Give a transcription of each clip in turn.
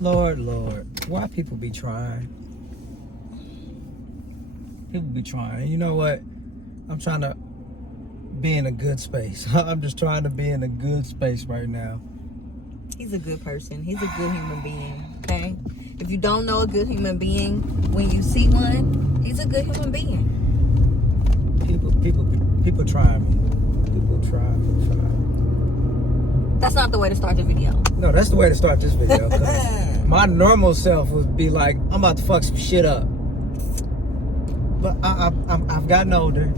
Lord, why people be trying? People be trying. You know what? I'm trying to be in a good space. I'm just trying to be in a good space right now. He's a good person. He's a good human being, okay? If you don't know a good human being, when you see one, he's a good human being. People try me. People try. That's not the way to start the video. No, that's the way to start this video. My normal self would be like, I'm about to fuck some shit up. But I've gotten older.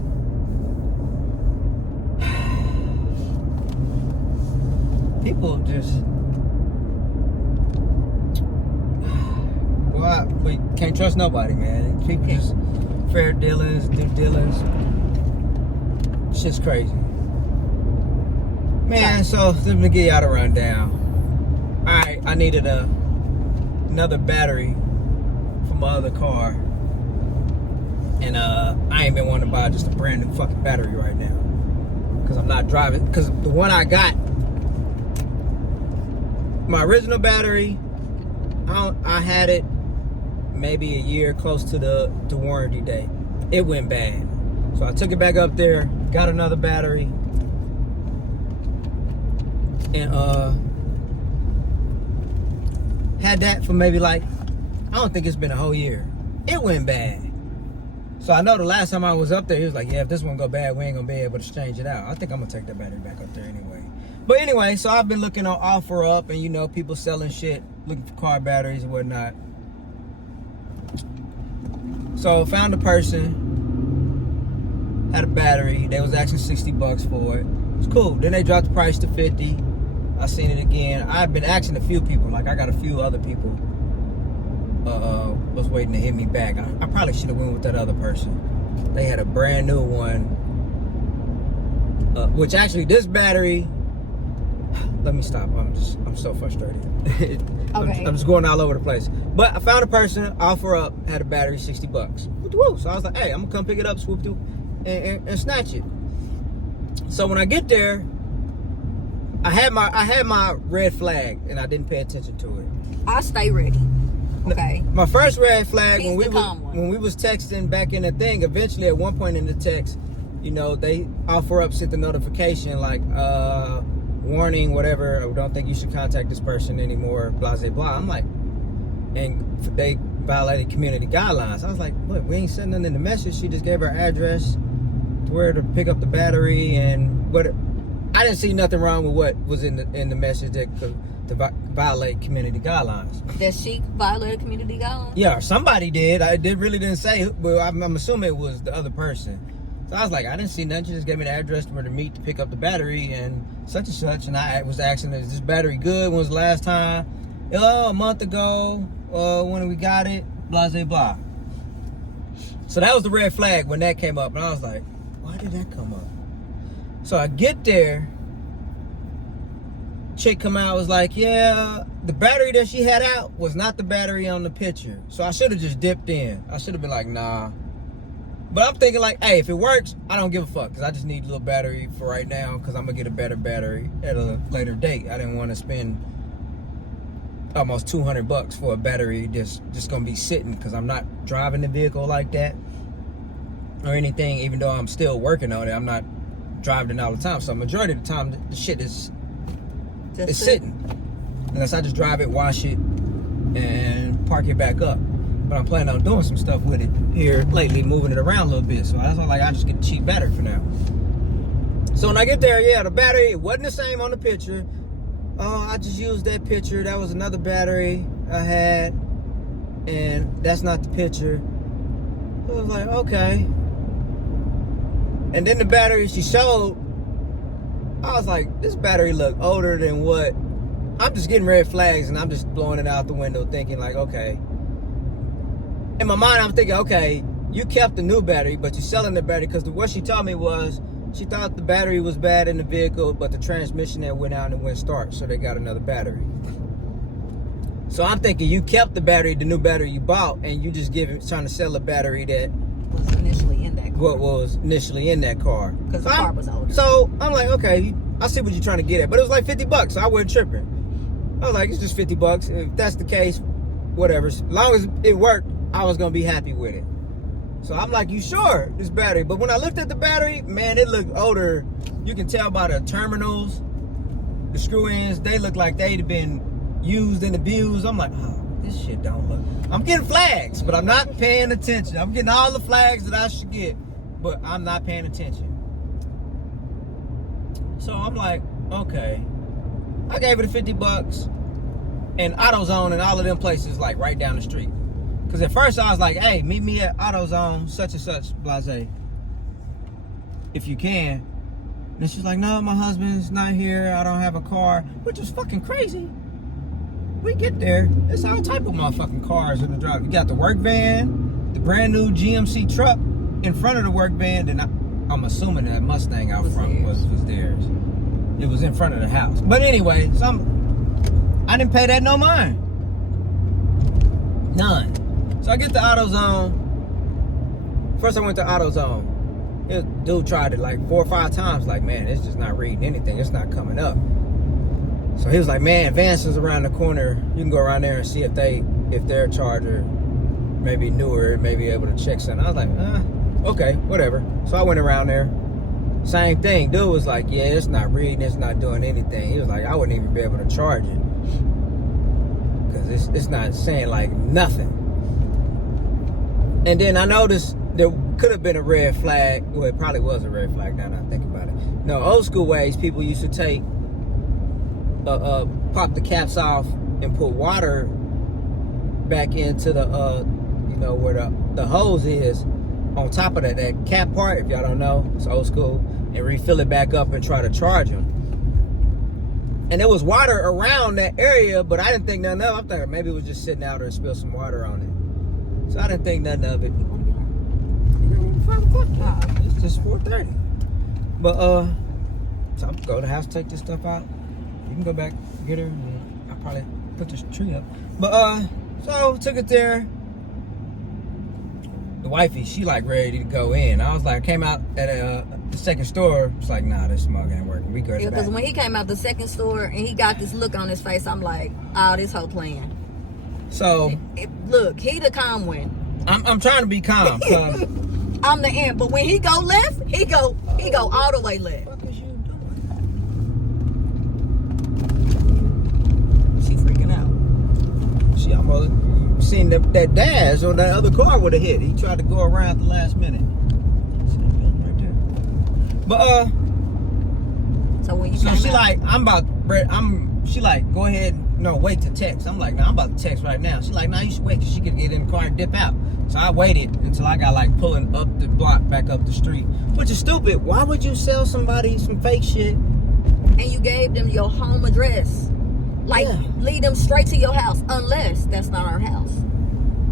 People just... Well, we can't trust nobody, man. People just fair dealings, due dealings. Shit's crazy. Man, so let me give y'all the rundown. Alright, I needed another battery for my other car. And I ain't been wanting to buy just a brand new fucking battery right now. Because I'm not driving. Because the one I got, my original battery, I had it maybe a year close to the warranty date. It went bad. So I took it back up there, got another battery, and had that for maybe like, I don't think it's been a whole year. It went bad. So I know the last time I was up there, he was like, yeah, if this one go bad, we ain't gonna be able to change it out. I think I'm gonna take that battery back up there anyway. But anyway, so I've been looking on OfferUp, and you know, people selling shit, looking for car batteries and whatnot. So found a person, had a battery. They was asking $60 for it. It's cool. Then they dropped the price to $50. I seen it again. I've been asking a few people. Like I got a few other people was waiting to hit me back. I probably should have went with that other person. They had a brand new one. Which actually this battery. Let me stop. I'm so frustrated. Okay. I'm just going all over the place. But I found a person, OfferUp, had a battery, $60. Woo. So I was like, hey, I'm gonna come pick it up, swoop through, and snatch it. So when I get there, I had my red flag and I didn't pay attention to it. I'll stay ready. Okay. My first red flag when we was texting back in the thing, eventually at one point in the text, you know, they OfferUp sent the notification like warning, whatever, I don't think you should contact this person anymore, blah blah blah. I'm like, and they violated community guidelines. I was like, what, we ain't sending in the message. She just gave her address to where to pick up the battery, and what I didn't see nothing wrong with what was in the message that could violate community guidelines. That she violated community guidelines? Yeah, somebody did. Really didn't say, but I'm assuming it was the other person. So I was like, I didn't see nothing. She just gave me the address where to meet to pick up the battery and such. And I was asking, is this battery good? When was the last time? Oh, a month ago. When we got it, blah, blah, blah. So that was the red flag when that came up. And I was like, why did that come up? So I get there. Chick come out, was like, yeah, the battery that she had out was not the battery on the picture. So I should have just dipped in. I should have been like, nah. But I'm thinking like, hey, if it works, I don't give a fuck, because I just need a little battery for right now, because I'm going to get a better battery at a later date. I didn't want to spend almost $200 for a battery just going to be sitting, because I'm not driving the vehicle like that or anything, even though I'm still working on it. I'm not driving it all the time. So majority of the time, the shit is sitting. Unless I just drive it, wash it, and park it back up. But I'm planning on doing some stuff with it here lately, moving it around a little bit. So that's why I just get a cheap battery for now. So when I get there, yeah, the battery, it wasn't the same on the picture. I just used that picture. That was another battery I had, and that's not the picture. I was like, okay. And then the battery she showed, I was like, this battery look older than what. I'm just getting red flags, and I'm just blowing it out the window thinking like, okay. In my mind, I'm thinking, okay, you kept the new battery, but you're selling the battery, because what she told me was she thought the battery was bad in the vehicle, but the transmission that went out and it went start, so they got another battery. So I'm thinking you kept the battery, the new battery you bought, and you just trying to sell a battery that was initially in that car. What was initially in that car. Because the car was older. So I'm like, okay, I see what you're trying to get at, but it was like $50, so I wasn't tripping. I was like, it's just $50. If that's the case, whatever. As long as it worked, I was gonna be happy with it. So I'm like, you sure this battery? But when I looked at the battery, man, it looked older. You can tell by the terminals, the screw ends, they look like they'd been used and abused. I'm like, oh, this shit don't look. I'm getting flags, but I'm not paying attention. I'm getting all the flags that I should get, but I'm not paying attention. So I'm like, okay. I gave it $50, and AutoZone and all of them places like right down the street. Because at first I was like, hey, meet me at AutoZone, such and such, blase, if you can. And she's like, no, my husband's not here. I don't have a car, which is fucking crazy. We get there, it's all type of motherfucking cars in the drive. You got the work van, the brand new GMC truck in front of the work van, and I'm assuming that Mustang out front was theirs. It was in front of the house. But anyway, I didn't pay that no mind. None. So I get to AutoZone. First I went to AutoZone. This dude tried it like 4 or 5 times. Like, man, it's just not reading anything. It's not coming up. So he was like, man, Vance is around the corner. You can go around there and see if their charger maybe newer, maybe able to check something. I was like, okay, whatever. So I went around there. Same thing. Dude was like, yeah, it's not reading. It's not doing anything. He was like, I wouldn't even be able to charge it. Because it's not saying like nothing. And then I noticed there could have been a red flag. Well, it probably was a red flag now that I think about it. No, old school ways, people used to take, pop the caps off and put water back into the, where the hose is on top of that cap part, if y'all don't know, it's old school, and refill it back up and try to charge them. And there was water around that area, but I didn't think nothing of it. I'm thinking maybe it was just sitting out there and spilled some water on it. So I didn't think nothing of it. 5 o'clock. It's just 4:30. But so I'm gonna go to the house, take this stuff out. You can go back, get her, and I'll probably put this tree up. But so took it there. The wifey, she like ready to go in. I was like, came out at the second store. It's like, nah, this mug ain't working. We good. Yeah, because when he came out the second store and he got this look on his face, I'm like, oh, this whole plan. So look, he the calm one. I'm trying to be calm. I'm the end, but when he go left, he go all the way left. What is you doing? She freaking out. She almost seen that dash on that other car would have hit. He tried to go around at the last minute. See that building right there. But so when you so she like, she like, go ahead, no, wait to text. I'm like, no, I'm about to text right now. She like, no, you should wait because she could get in the car and dip out. So I waited until I got like pulling up the block back up the street, which is stupid. Why would you sell somebody some fake shit? And you gave them your home address. Like, lead them straight to your house, unless that's not our house.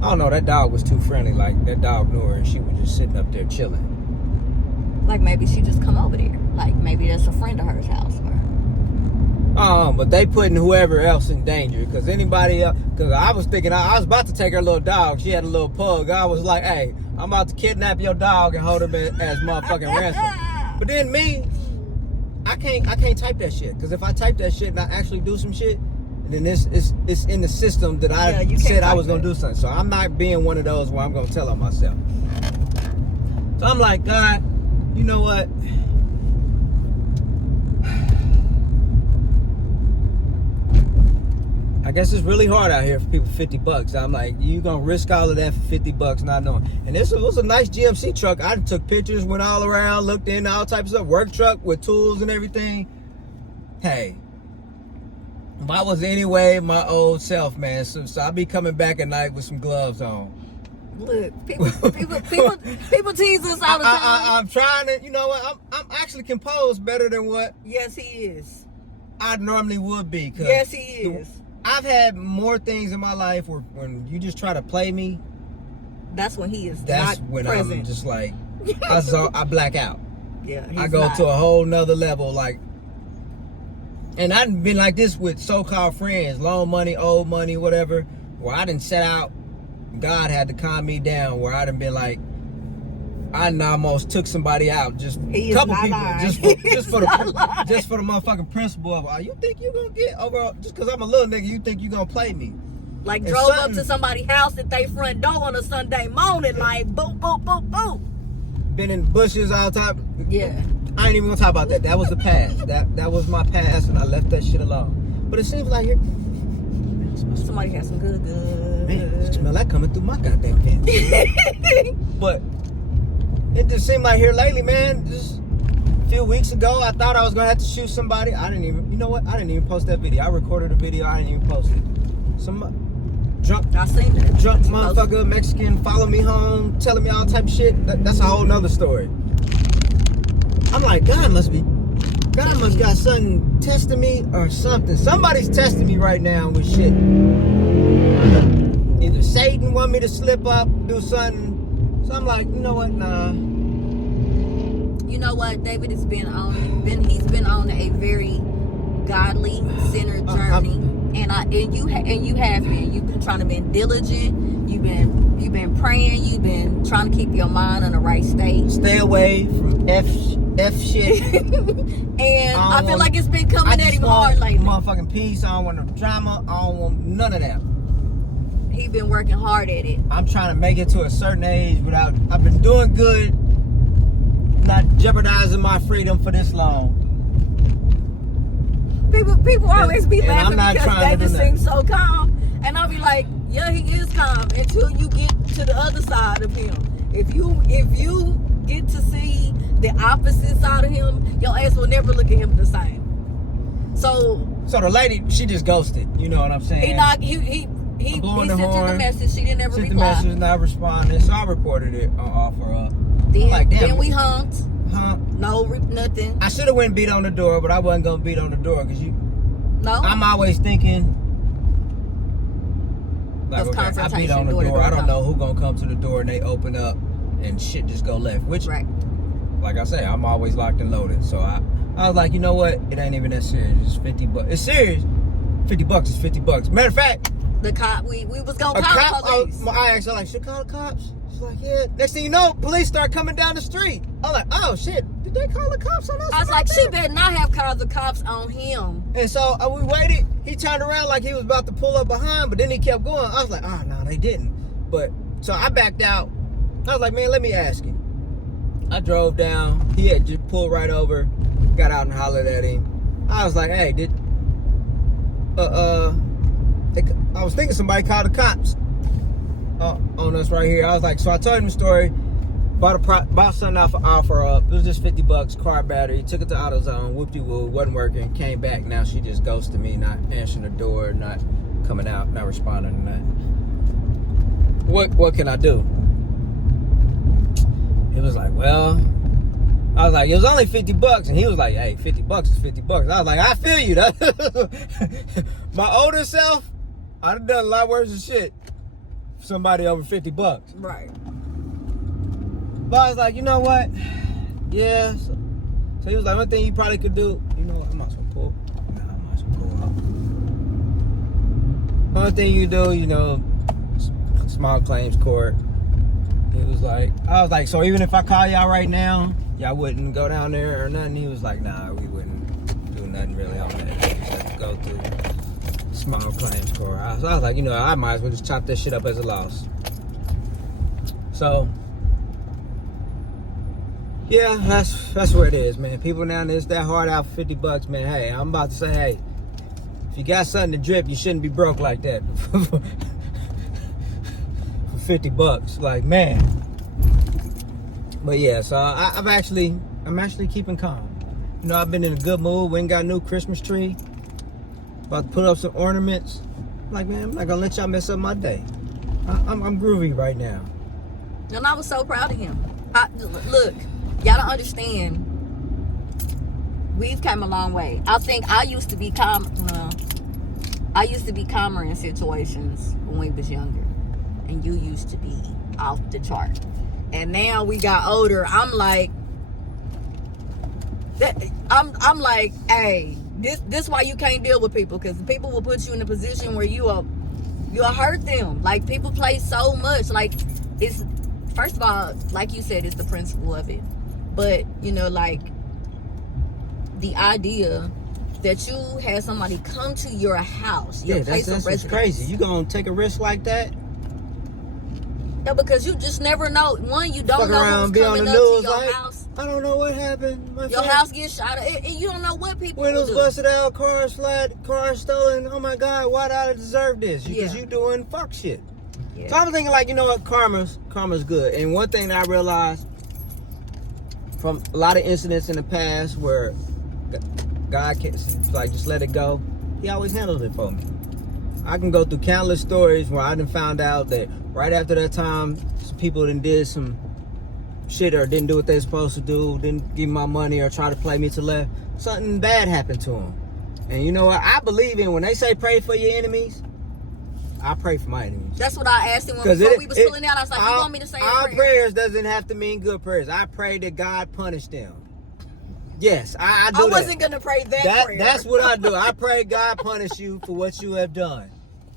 I don't know, that dog was too friendly. Like, that dog knew her and she was just sitting up there chilling. Like, maybe she just come over there. Like, maybe that's a friend of hers house. But they putting whoever else in danger. Because anybody else, because I was thinking, I was about to take her little dog. She had a little pug. I was like, hey, I'm about to kidnap your dog and hold him as motherfucking ransom. But then me, I can't type that shit. Because if I type that shit and I actually do some shit, then it's in the system that I said I was going to do something. So I'm not being one of those where I'm going to tell on myself. So I'm like, God, you know what? I guess it's really hard out here for people $50. I'm like, you gonna risk all of that for $50 not knowing. And this was a nice GMC truck. I took pictures, went all around, looked in, all types of stuff. Work truck with tools and everything. Hey, if I was anyway my old self, man, so I'll be coming back at night with some gloves on. Look, people tease us all the time. I'm trying to, you know what? I'm actually composed better than what. Yes, he is. I normally would be. Yes, he is. I've had more things in my life where when you just try to play me, that's when he is. That's not when present. I'm just like, I black out. Yeah, I go to a whole nother level, like, and I've been like this with so-called friends, loan money, old money, whatever, where I done set out. God had to calm me down, where I done been like, I almost took somebody out, just He a couple is people, not just lying. for the motherfucking principle of, you think you gonna get over just because I'm a little nigga, you think you gonna play me? Like And drove up to somebody's house at their front door on a Sunday morning, like boom, boom, boom, boom. Been in bushes all the time. Yeah. I ain't even gonna talk about that. That was the past. That was my past, and I left that shit alone. But it seems like you're. Somebody has some good. Man, smell that coming through my goddamn pants. But it just seemed like here lately, man. Just a few weeks ago, I thought I was gonna have to shoot somebody. I didn't even. You know what? I didn't even post that video. I recorded a video. I didn't even post it. Some drunk, I seen that. drunk motherfucker, Mexican, follow me home, telling me all type of shit. That's a whole nother story. I'm like, God must got something testing me or something. Somebody's testing me right now with shit. Either Satan want me to slip up, do something. So I'm like, you know what? Nah. You know what? David has been on a very godly centered journey. And you have been. You've been trying to be diligent. You've been praying. You've been trying to keep your mind in the right state. Stay away from F shit. And I feel like it's been coming at him hard lately. Motherfucking peace. I don't want no drama. I don't want none of that. He's been working hard at it. I'm trying to make it to a certain age without. I've been doing good, not jeopardizing my freedom for this long. People always be laughing because David do seems so calm, and I'll be like, yeah, he is calm until you get to the other side of him. If you get to see the opposite side of him, your ass will never look at him the same. So the lady, she just ghosted. You know what I'm saying? He sent you the message. She didn't ever reply. reply. Sent the message, not responding. So I reported it on OfferUp. Then we humped. Huh? No, nothing. I should have went and beat on the door, but I wasn't gonna beat on the door because I'm always thinking. Like, okay, I beat on the door. I don't know who gonna come to the door and they open up and shit just go left. Which, like I say, I'm always locked and loaded. So I was like, you know what? It ain't even that serious. It's $50. It's serious. $50 is $50. Matter of fact, the cop. We was gonna call the police. I asked her like, should I call the cops? She's like, yeah. Next thing you know, police start coming down the street. I'm like, oh shit, did they call the cops on us? I was like, she better not have called the cops on him. And so we waited. He turned around like he was about to pull up behind, but then he kept going. I was like, oh no, they didn't. But so I backed out. I was like, man, let me ask him. I drove down. He had just pulled right over, got out and hollered at him. I was like, hey, I was thinking somebody called the cops on us right here. I was like, so I told him the story. Bought something off of OfferUp. It was just $50, car battery. Took it to AutoZone. Whoop-de-woo. Wasn't working. Came back. Now she just ghosted me. Not answering the door. Not coming out. Not responding to nothing. What can I do? He was like, well, I was like, it was only $50, and he was like, hey, $50 is $50. I was like, I feel you. My older self, I'd have done a lot worse than shit for somebody over $50. Right. But I was like, you know what? Yeah. So he was like, one thing you probably could do, you know what? I'm not gonna pull. Nah, I'm not gonna pull out. One thing you do, you know, small claims court. He was like, I was like, so even if I call y'all right now, y'all wouldn't go down there or nothing? He was like, nah, we wouldn't do nothing really on that. We just have to go through small claims court. So I was like, you know, I might as well just chop this shit up as a loss. So, yeah, that's where it is, man. People now, it's that hard out for $50, man. Hey, I'm about to say, hey, if you got something to drip, you shouldn't be broke like that. For $50, like, man. But yeah, so I'm actually keeping calm. You know, I've been in a good mood. We ain't got a new Christmas tree. About to put up some ornaments. Like, man, I'm not gonna let y'all mess up my day. I'm groovy right now. And I was so proud of him. Look, y'all don't understand. We've come a long way. I think I used to be calmer in situations when we was younger, and you used to be off the chart. And now we got older. I'm like, hey, this why you can't deal with people, because people will put you in a position where you'll hurt them. Like, people play so much. Like, it's first of all, like you said, it's the principle of it. But, you know, like, the idea that you had somebody come to your house, your place of residence. That's crazy. You gonna take a risk like that? No, because you just never know. One, you don't know who's coming up to your house. I don't know what happened. Your house gets shot up, and you don't know what people will do. Windows busted out, cars flat, cars stolen. Oh my God, why did I deserve this? Because you doing fuck shit. Yeah. So I'm thinking, like, you know what, karma's good. And one thing that I realized from a lot of incidents in the past where God can, like, just let it go, he always handled it for me. I can go through countless stories where I done found out that right after that time, some people done did some shit or didn't do what they were supposed to do, didn't give me my money or try to play me to left. Something bad happened to them. And you know what? I believe in when they say pray for your enemies, I pray for my enemies. That's what I asked him before we was pulling out. I was like, you want me to say our prayers doesn't have to mean good prayers. I pray that God punish them. Yes, I do. I wasn't going to pray that prayer. That's what I do. I pray God punish you for what you have done.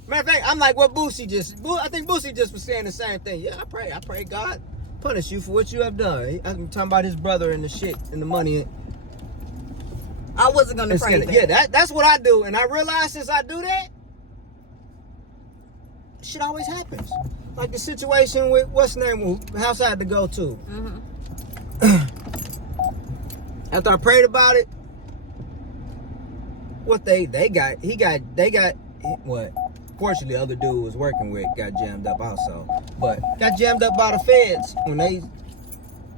Matter of fact, I'm like what I think Boosie just was saying the same thing. Yeah, I pray God punish you for what you have done. I'm talking about his brother and the shit and the money. I wasn't going to pray that. Yeah, that's what I do. And I realized since I do that, shit always happens. Like the situation with, what's the name, house I had to go to. Mm-hmm. After I prayed about it, what they got, what? Fortunately, the other dude was working with got jammed up also. But got jammed up by the feds when they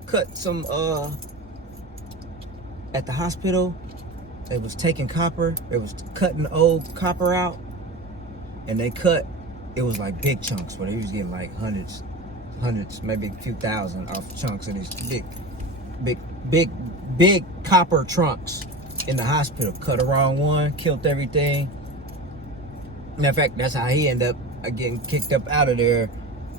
cut some, at the hospital, they was taking copper. They was cutting old copper out. And they cut, it was like big chunks where they was getting like hundreds, maybe a few thousand off chunks of these big copper trunks in the hospital. Cut the wrong one, killed everything. Matter of fact, that's how he ended up getting kicked up out of there,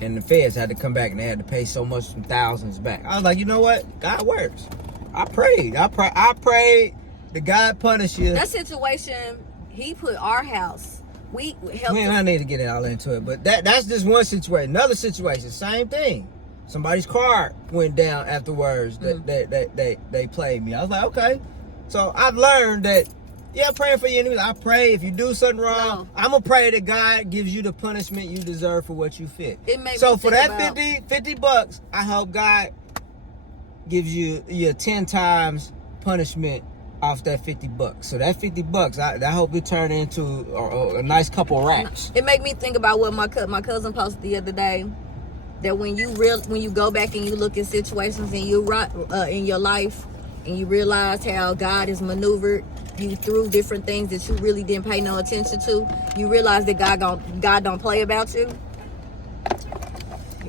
and the feds had to come back and they had to pay so much, some thousands back. I was like, you know what? God works. I prayed that God punish you. That situation, he put our house. We helped. Man, I need to get it all into it, but that's just one situation. Another situation, same thing. Somebody's car went down afterwards. They played me. I was like, okay. So I've learned that, yeah, praying for your enemies. I pray if you do something wrong, I'm going to pray that God gives you the punishment you deserve for what you fit. So for that $50, I hope God gives you your 10 times punishment off that $50. So that $50, I hope it turn into a nice couple of racks. It make me think about what my cousin posted the other day. That when you go back and you look at situations in your life and you realize how God has maneuvered you through different things that you really didn't pay no attention to, you realize that God don't play about you.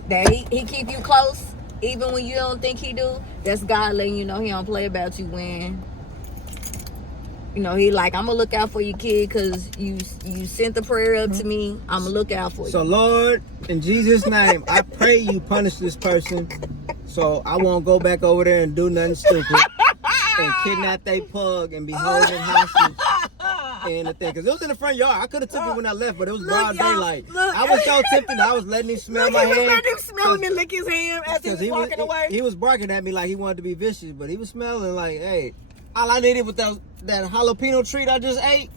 That he keep you close even when you don't think he do. That's God letting you know he don't play about you when, you know, he like, I'm gonna look out for you, kid, because you sent the prayer up to me. I'm gonna look out for you. So Lord, in Jesus' name, I pray you punish this person so I won't go back over there and do nothing stupid and kidnap they pug and be holding hostage and the thing. Because it was in the front yard. I could have took it when I left, but it was broad daylight. I was so tempted. I was letting him smell my hand. He was letting him smell him and lick his hand as he was walking away. He was barking at me like he wanted to be vicious, but he was smelling like, hey, all I needed was that jalapeno treat I just ate,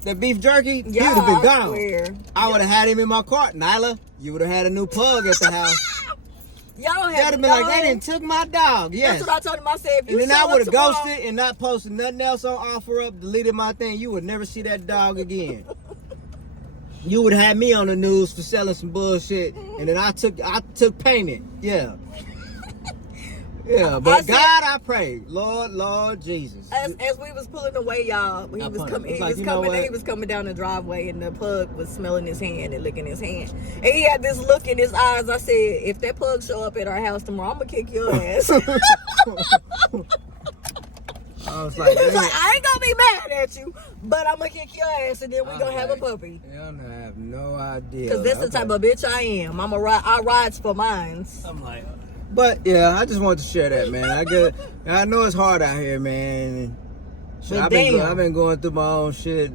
that beef jerky, he would have been gone. I would have had him in my cart. Nyla, you would have had a new pug at the house. Y'all don't have been like, they didn't took my dog. Yes. That's what I told him. I said, if you and then I would have ghosted and not posted nothing else on OfferUp, deleted my thing. You would never see that dog again. You would have me on the news for selling some bullshit, and then I took payment. Yeah. Yeah, but I pray, Lord Jesus. As we was pulling away, y'all, he was coming down the driveway, and the pug was smelling his hand and licking his hand, and he had this look in his eyes. I said, if that pug show up at our house tomorrow, I'm gonna kick your ass. I was like, I ain't gonna be mad at you, but I'm gonna kick your ass, and then we're gonna have a puppy. Y'all have no idea. Because that's the type of bitch I am. I rides for mines. I'm like. But yeah, I just wanted to share that, man. I know it's hard out here, man. I've been going through my own shit,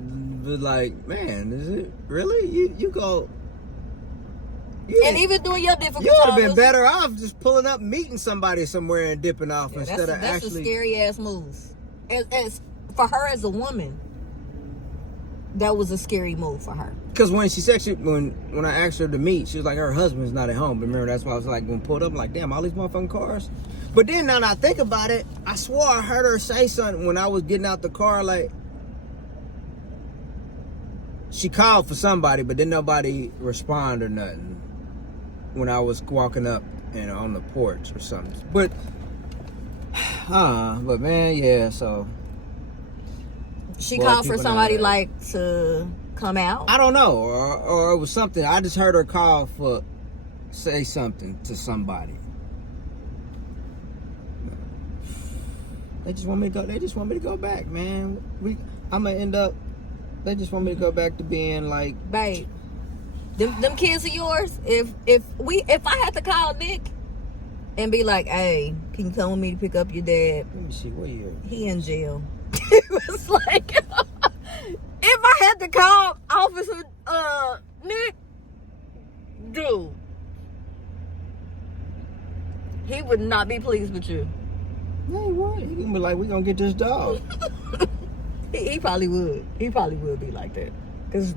but like, man, is it really? You go. And even doing your difficult you would have times, been better off just pulling up, meeting somebody somewhere and dipping off instead of that's actually. a scary ass move. As for her as a woman, that was a scary move for her. Because when she said when I asked her to meet, she was like her husband's not at home. But remember, that's why I was like when pulled up, I'm like, damn, all these motherfucking cars. But then now that I think about it, I swore I heard her say something when I was getting out the car, like she called for somebody, but then nobody respond or nothing when I was walking up and on the porch or something. But man, yeah, so she called for somebody like to come out. I don't know, or it was something. I just heard her call for say something to somebody. They just want me to go. They just want me to go back, man. I'm gonna end up. They just want me to go back to being like, babe. Them kids are yours. If I had to call Nick and be like, hey, can you come with me to pick up your dad? let me see, what year? He in jail. It was like, if I had to call Officer Nick, dude, he would not be pleased with you. No, what? He gonna be like, we gonna get this dog. He probably would. He probably would be like that. Because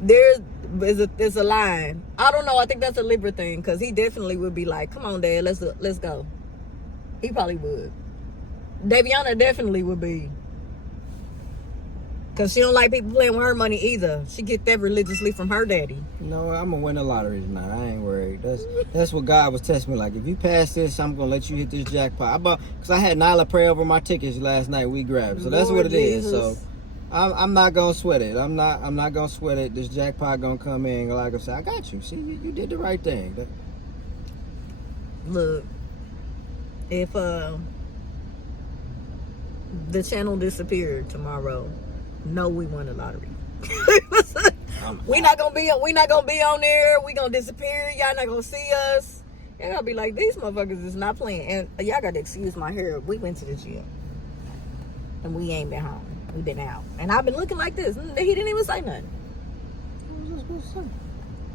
there's a line. I don't know. I think that's a Libra thing. Because he definitely would be like, come on, Dad, let's go. He probably would. Daviana definitely would be. Because she don't like people playing with her money either. She get that religiously from her daddy. No, I'm gonna win the lottery tonight. I ain't worried. That's what God was testing me. Like, if you pass this, I'm gonna let you hit this jackpot. Because I had Nyla pray over my tickets last night. We grabbed, so that's Lord what it Jesus. is. So I'm not gonna sweat it. I'm not gonna sweat it. This jackpot gonna come in. Like I said, I got you. See, you did the right thing. Look, if the channel disappeared tomorrow, no, we won the lottery. We're not gonna be on there. We gonna disappear. Y'all not gonna see us. Y'all gonna be like, these motherfuckers is not playing. And y'all gotta excuse my hair. We went to the gym and we ain't been home. We been out, and I've been looking like this. He didn't even say nothing. What was I supposed to say?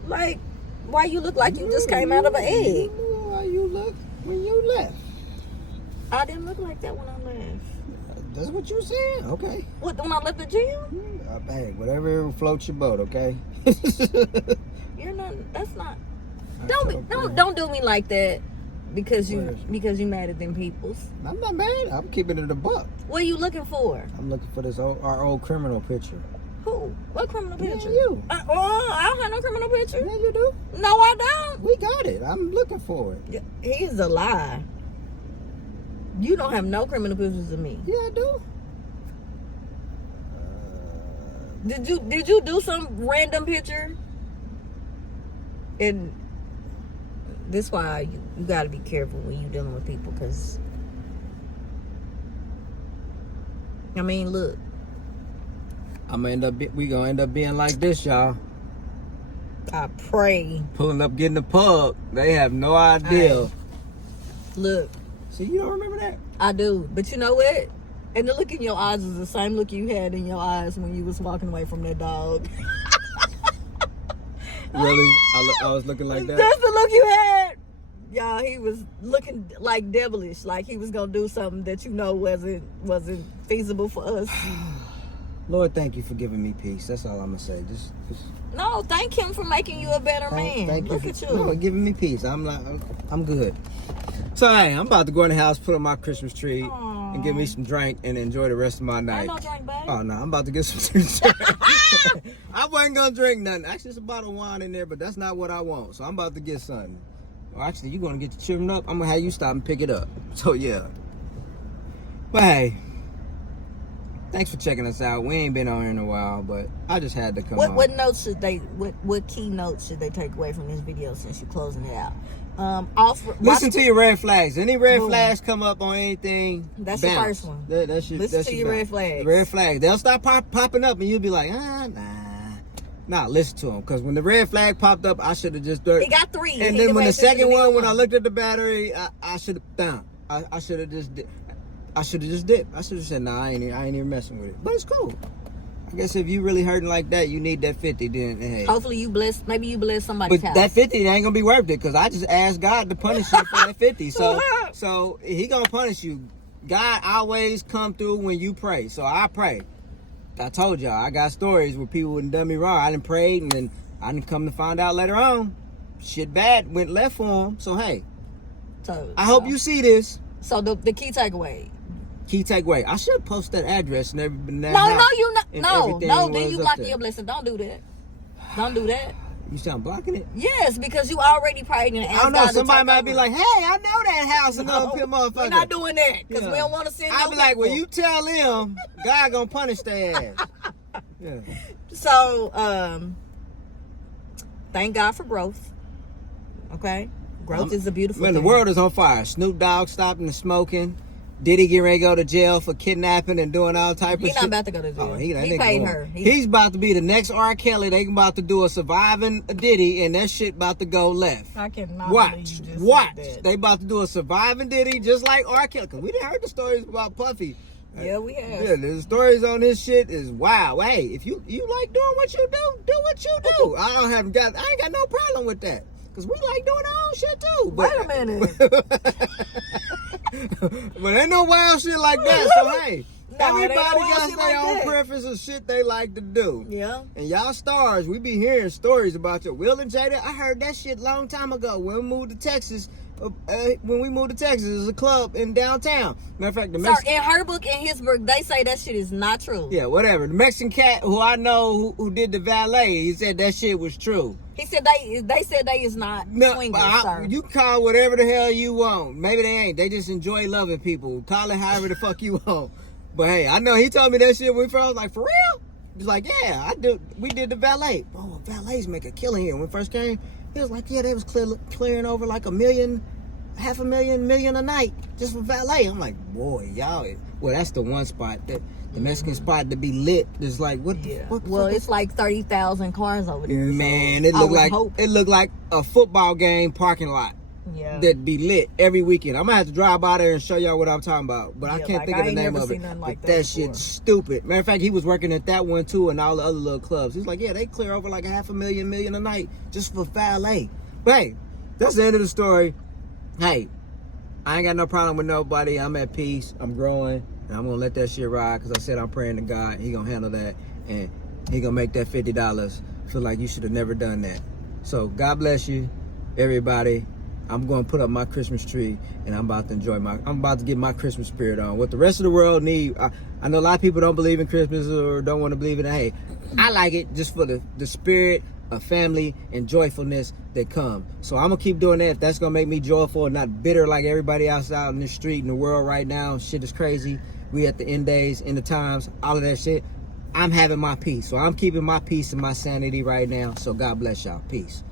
Like, why you look like you just came out of an egg? Why you look when you left? I didn't look like that when I left. That's what you said. Okay. What, when I left the gym? Hey, whatever floats your boat. Okay. You're not. That's not. Don't do me like that because you mad at them peoples. I'm not mad. I'm keeping it a buck. What are you looking for? I'm looking for our old criminal picture. Who? What criminal picture? You. I don't have no criminal picture. Yeah, you do. No, I don't. We got it. I'm looking for it. He's a lie. You don't have no criminal pictures of me. Yeah, I do. Did you do some random picture? And this is why you got to be careful when you're dealing with people, because I mean, look. We gonna end up being like this, y'all. I pray. Pulling up, getting the pug. They have no idea. Look. See, you don't remember that? I do, but you know what? And the look in your eyes is the same look you had in your eyes when you was walking away from that dog. Really? I was looking like that? That's the look you had. Y'all, he was looking like devilish, like he was gonna do something that you know wasn't feasible for us. Lord, thank you for giving me peace. That's all I'm gonna say. Just no, thank him for making you a better man. Thank Look you at you. No, giving me peace. I'm good. So hey, I'm about to go in the house, put up my Christmas tree, and get me some drink and enjoy the rest of my night. No drink, babe. Oh no, I'm about to get some drink. I wasn't gonna drink nothing. Actually, it's a bottle of wine in there, but that's not what I want. So I'm about to get something. Or actually, you're gonna get your children up. I'm gonna have you stop and pick it up. So yeah. But hey, thanks for checking us out. We ain't been on here in a while, but I just had to come on. What notes should what key notes should they take away from this video since you're closing it out? Listen to your red flags. Any red flags come up on anything, that's bounce. the first one. Listen to your red flags. Red flags. They'll stop popping up, and you'll be like, nah, listen to them. Because when the red flag popped up, I should have just He got 3. And then when the second one, when I looked at the battery, I should have down. I should have just dipped. I should have just said, nah, I ain't even messing with it. But it's cool. I guess if you really hurting like that, you need that 50. Then hey. Hopefully you bless. Maybe you bless somebody's But house. that 50 ain't gonna be worth it because I just asked God to punish you for that 50. So He gonna punish you. God always come through when you pray. So I pray. I told y'all I got stories where people wouldn't done me wrong. I done prayed and then I didn't come to find out later on. Shit bad went left for them. So hey, I hope you see this. So the key takeaway. Key takeaway. I should post that address and everything. No, you not. No. Then you blocking your blessing. Don't do that. Don't do that. You sound blocking it? Yes, because you already prayed and asked I don't know. God Somebody to might be like, "Hey, I know that house," and no, motherfucker. we're not doing that because we don't want to send. I'll be like, "Well, you tell them, God gonna punish their ass." Yeah. So, thank God for growth. Okay, growth is a beautiful thing. thing. The world is on fire. Snoop Dogg stopping the smoking. Diddy get ready to go to jail for kidnapping and doing all type of shit. He's not about to go to jail. Oh, he paid her. He's about to be the next R. Kelly. They about to do a surviving Diddy, and that shit about to go left. I cannot watch. That. They about to do a surviving Diddy just like R. Kelly. Cause we didn't heard the stories about Puffy. Yeah, we have. Yeah, the stories on this shit is wow. Hey, if you like doing what you do what you do. I ain't got no problem with that. Cause we like doing our own shit too. Wait a minute. But ain't no wild shit like that. So hey, everybody got their own preference of shit they like to do. Yeah. And y'all stars, we be hearing stories about you. Will and Jada, I heard that shit long time ago when we moved to Texas. There's a club in downtown. Matter of fact, in her book, in his book, they say that shit is not true. Yeah, whatever. The Mexican cat who I know who did the valet, he said that shit was true. He said they said they is not swingers, sir. You call whatever the hell you want. Maybe they ain't. They just enjoy loving people. Call it however the fuck you want. But hey, I know he told me that shit when we first. I was like, for real? He's like, yeah, I do. We did the valet. Oh, valets make a killing here. When we first came, he was like, yeah, they was clearing over like $1 million, $500,000 a night just for valet. I'm like, boy, y'all. Well, that's the one spot that the Mexican spot to be lit. It's like what? Yeah. What well, it's like 30,000 cars over there. Man, it looked like a football game parking lot. Yeah. That be lit every weekend. I'm gonna have to drive by there and show y'all what I'm talking about. But I can't think of the name of it. Like that shit's stupid. Matter of fact, he was working at that one too and all the other little clubs. He's like, yeah, they clear over like $500,000 a night just for valet. But hey, that's the end of the story. Hey, I ain't got no problem with nobody. I'm at peace. I'm growing. And I'm gonna let that shit ride because I said I'm praying to God. He gonna handle that. And he gonna make that $50 feel like you should have never done that. So God bless you, everybody. I'm going to put up my Christmas tree and I'm about to get my Christmas spirit on. What the rest of the world need, I know a lot of people don't believe in Christmas or don't want to believe in it. Hey, I like it just for the spirit of family and joyfulness that come. So I'm going to keep doing that. If that's going to make me joyful and not bitter like everybody else out in the street in the world right now, shit is crazy. We at the end days, end of times, all of that shit. I'm having my peace. So I'm keeping my peace and my sanity right now. So God bless y'all. Peace.